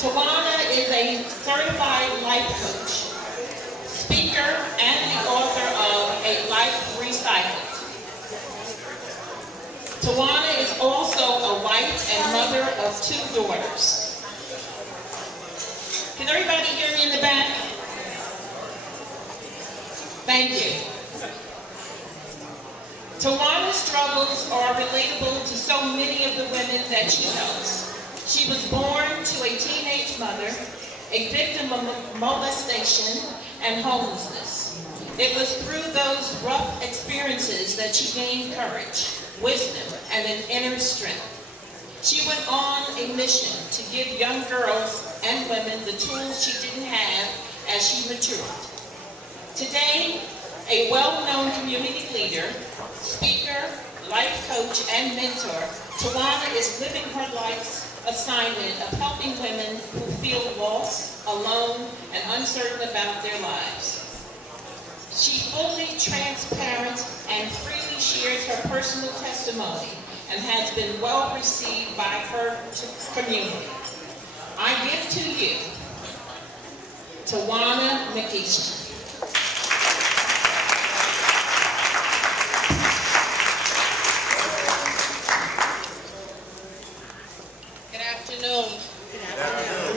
Towanda is a certified life coach, speaker, and the author of A Life Recylced. Towanda is also a wife and mother of 2 daughters. Can everybody hear me in the back? Thank you. Towanda's struggles are relatable to so many of the women that she knows. She was born to a teenage mother, a victim of molestation and homelessness. It was through those rough experiences that she gained courage, wisdom, and an inner strength. She went on a mission to give young girls and women the tools she didn't have as she matured. Today, a well-known community leader, speaker, life coach, and mentor, Towanda is living her life's assignment of helping women who feel lost, alone, and uncertain about their lives. She fully transparent and freely shares her personal testimony and has been well received by her community. I give to you Towanda McEachern.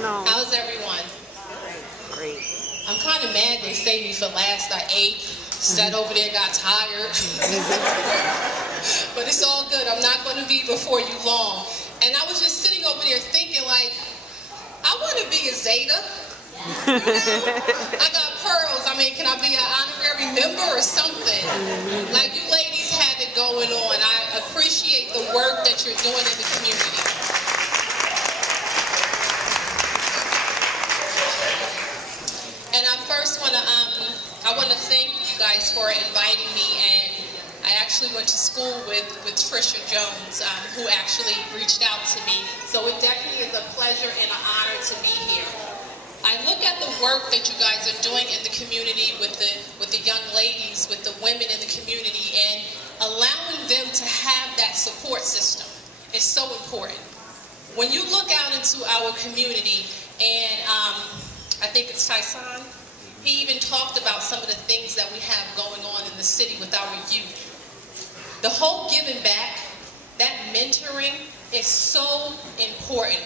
How's everyone? Great. I'm kind of mad they saved me for last. I ate, sat over there, got tired. But it's all good. I'm not going to be before you long. And I was just sitting over there thinking, like, I want to be a Zeta. You know? I got pearls. I mean, can I be an honorary member or something? Like, you ladies have it going on. I appreciate the work that you're doing in the community. And I first want to, thank you guys for inviting me, and I actually went to school with Trisha Jones, who actually reached out to me. So it definitely is a pleasure and an honor to be here. I look at the work that you guys are doing in the community with the young ladies, with the women in the community, and allowing them to have that support system is so important. When you look out into our community, and I think it's Tyson, he even talked about some of the things that we have going on in the city with our youth. The whole giving back, that mentoring is so important.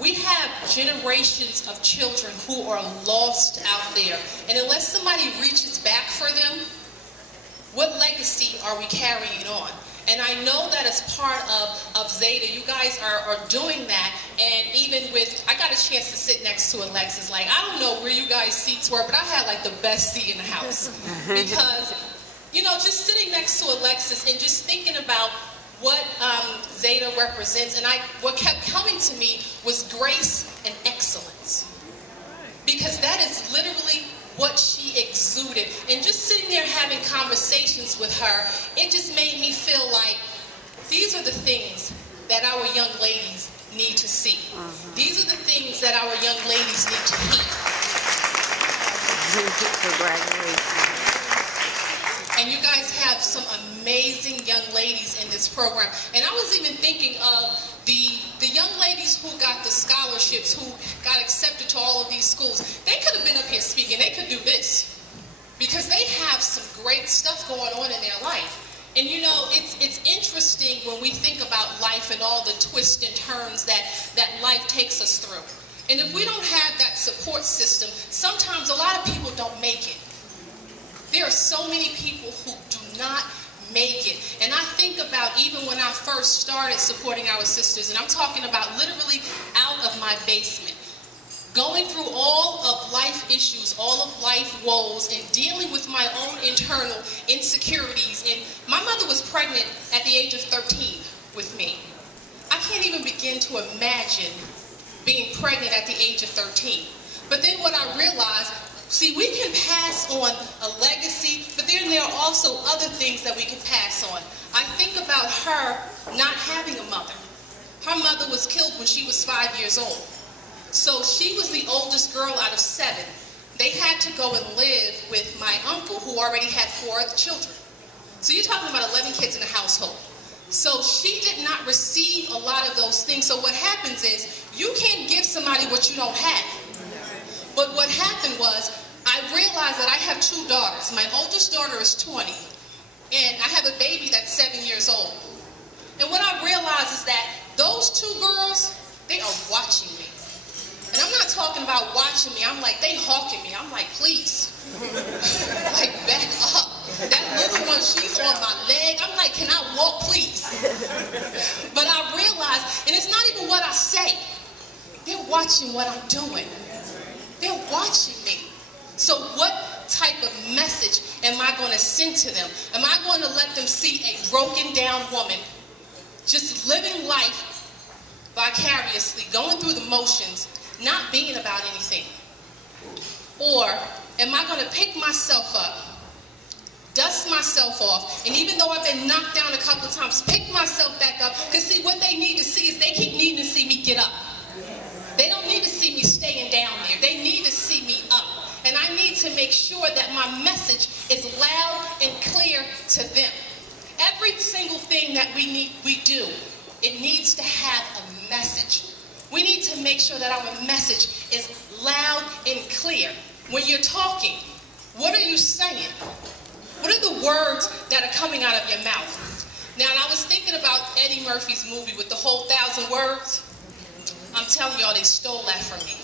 We have generations of children who are lost out there. And unless somebody reaches back for them, what legacy are we carrying on? And I know that as part of Zeta, you guys are doing that. And even with, I got a chance to sit next to Alexis. Like, I don't know where you guys' seats were, but I had like the best seat in the house. Because, you know, just sitting next to Alexis and just thinking about what Zeta represents. And what kept coming to me was grace and excellence. Because that is literally what she exuded. And just sitting there having conversations with her, it just made me feel like these are the things that our young ladies need to see. These are the things that our young ladies need to hear. Congratulations. And you guys have some amazing young ladies in this program. And I was even thinking of the young ladies who got the scholarships, who got accepted to all of these schools. They could have been up here speaking. They could do this. Because they have some great stuff going on in their life. And you know, it's interesting when we think about life and all the twists and turns that life takes us through. And if we don't have that support system, sometimes a lot of people don't make it. There are so many people who do not make it. And I think about even when I first started supporting our sisters, and I'm talking about literally out of my basement, going through all of life issues, all of life woes, and dealing with my own internal insecurities. And my mother was pregnant at the age of 13 with me. I can't even begin to imagine being pregnant at the age of 13. But then what I realized, see, we can pass on a legacy, but then there are also other things that we can pass on. I think about her not having a mother. Her mother was killed when she was 5 years old. So she was the oldest girl out of 7. They had to go and live with my uncle, who already had 4 other children. So you're talking about 11 kids in a household. So she did not receive a lot of those things. So what happens is, You can't give somebody what you don't have. But what happened was, I realized that I have 2 daughters. My oldest daughter is 20, and I have a baby that's 7 years old. And what I realized is that those 2 girls, they are watching me. And I'm not talking about watching me. I'm like, they hawking me. I'm like, please. Like, back up. That little one, she's on my leg. I'm like, can I walk, please? But I realized, and it's not even what I say. They're watching what I'm doing. They're watching me. So what type of message am I going to send to them? Am I going to let them see a broken down woman just living life vicariously, going through the motions, not being about anything? Or am I going to pick myself up, dust myself off, and even though I've been knocked down a couple of times, pick myself back up? Because see, what they need to see is they keep needing to see me get up. They don't need to see me staying down there. They need to see me up. And I need to make sure that my message is loud and clear to them. Every single thing that we do, it needs to have a message. We need to make sure that our message is loud and clear. When you're talking, what are you saying? What are the words that are coming out of your mouth? Now, I was thinking about Eddie Murphy's movie with the whole 1,000 words. I'm telling y'all, they stole that from me.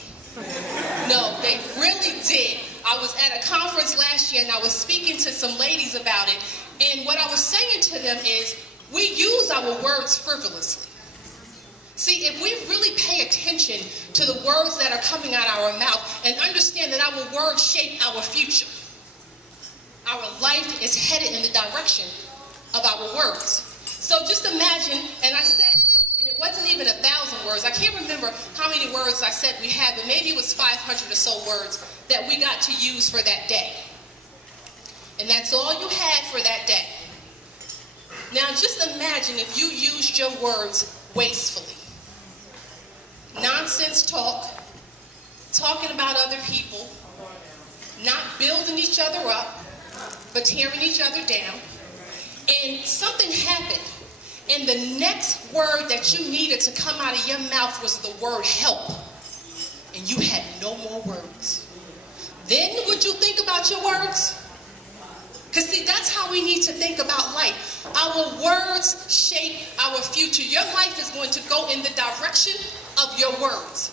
No, they really did. I was at a conference last year and I was speaking to some ladies about it. And what I was saying to them is, we use our words frivolously. See, if we really pay attention to the words that are coming out of our mouth and understand that our words shape our future, our life is headed in the direction of our words. So just imagine, and I said, and it wasn't even 1,000 words. I can't remember how many words I said we had, but maybe it was 500 or so words that we got to use for that day. And that's all you had for that day. Now just imagine if you used your words wastefully. Nonsense talk, talking about other people, not building each other up, but tearing each other down. And something happened. And the next word that you needed to come out of your mouth was the word help. And you had no more words. Then would you think about your words? Because see, that's how we need to think about life. Our words shape our future. Your life is going to go in the direction of your words.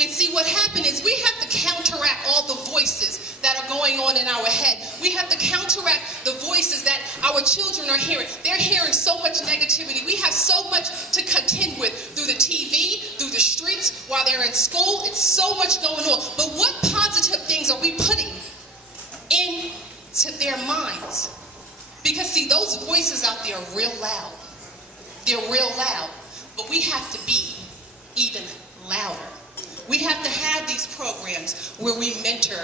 And see, what happened is we have to counteract all the voices that are going on in our head. We have to counteract the voices that our children are hearing. They're hearing so much negativity. We have so much to contend with through the TV, through the streets, while they're in school. It's so much going on. But what positive things are we putting into their minds? Because see, those voices out there are real loud. They're real loud. But we have to be even louder. We have to have these programs where we mentor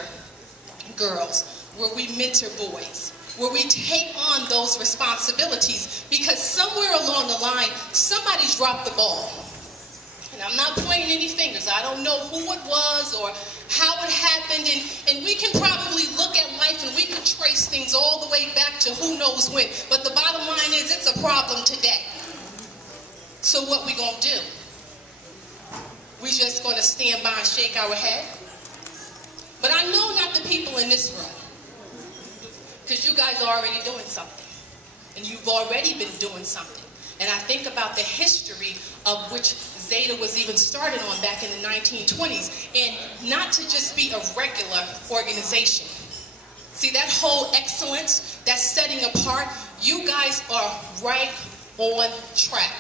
girls, where we mentor boys, where we take on those responsibilities, because somewhere along the line, somebody dropped the ball. And I'm not pointing any fingers. I don't know who it was or how it happened, and we can probably look at life and we can trace things all the way back to who knows when. But the bottom line is, it's a problem today. So what we gonna do? We just going to stand by and shake our head? But I know not the people in this room, because you guys are already doing something, and you've already been doing something. And I think about the history of which Zeta was even started on back in the 1920s, and not to just be a regular organization. See, that whole excellence, that setting apart, you guys are right on track.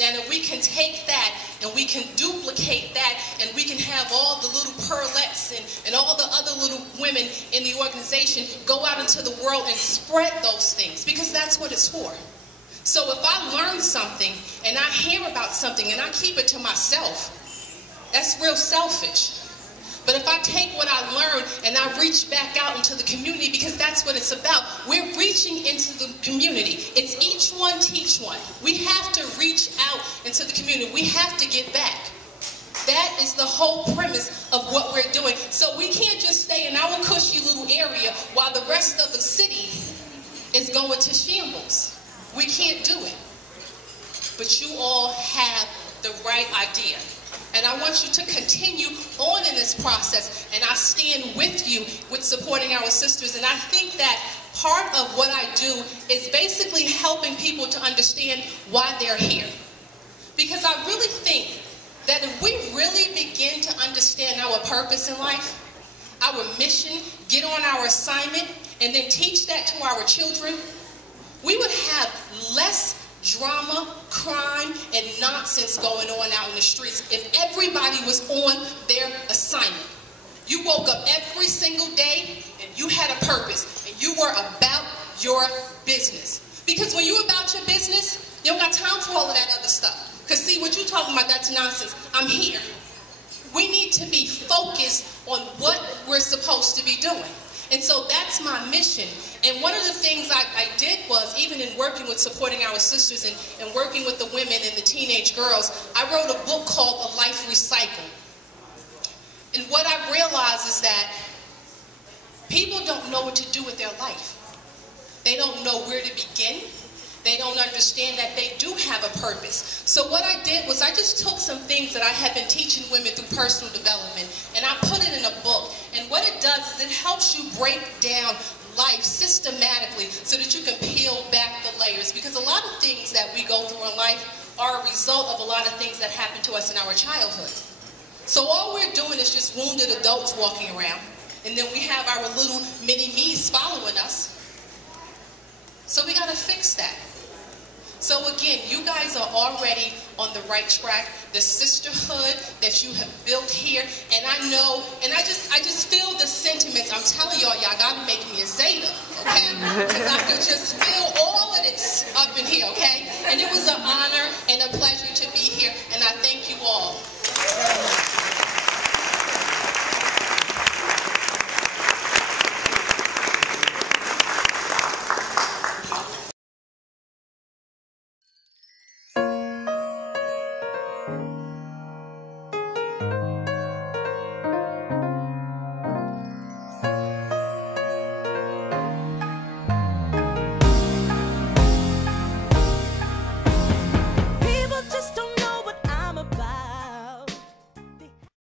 Now, if we can take that and we can duplicate that and we can have all the little pearlettes and all the other little women in the organization go out into the world and spread those things, because that's what it's for. So if I learn something and I hear about something and I keep it to myself, that's real selfish. But if I take what I learned and I reach back out into the community, because that's what it's about. We're reaching into the community. It's each one teach one. We have to reach out into the community. We have to give back. That is the whole premise of what we're doing. So we can't just stay in our cushy little area while the rest of the city is going to shambles. We can't do it. But you all have the right idea. And I want you to continue on in this process. And I stand with you with supporting our sisters. And I think that part of what I do is basically helping people to understand why they're here. Because I really think that if we really begin to understand our purpose in life, our mission, get on our assignment, and then teach that to our children, we would have less drama, crime, and nonsense going on out in the streets if everybody was on their assignment. You woke up every single day and you had a purpose and you were about your business. Because when you're about your business, you don't got time for all of that other stuff. Because see, what you're talking about, that's nonsense. I'm here. We need to be focused on what we're supposed to be doing. And so that's my mission. And one of the things I did was, even in working with supporting our sisters and working with the women and the teenage girls, I wrote a book called A Life Recycled. And what I realized is that people don't know what to do with their life. They don't know where to begin. They don't understand that they do have a purpose. So what I did was I just took some things that I had been teaching women through personal development, and I put it in a book. And what it does is it helps you break down life systematically so that you can peel back the layers. Because a lot of things that we go through in life are a result of a lot of things that happen to us in our childhood. So all we're doing is just wounded adults walking around. And then we have our little mini-me's following us. So we got to fix that. So again, you guys are already on the right track. The sisterhood that you have built here, and I know, and I just feel the sentiments. I'm telling y'all gotta make me a Zeta, okay? Because I could just feel all of this up in here, okay? And it was an honor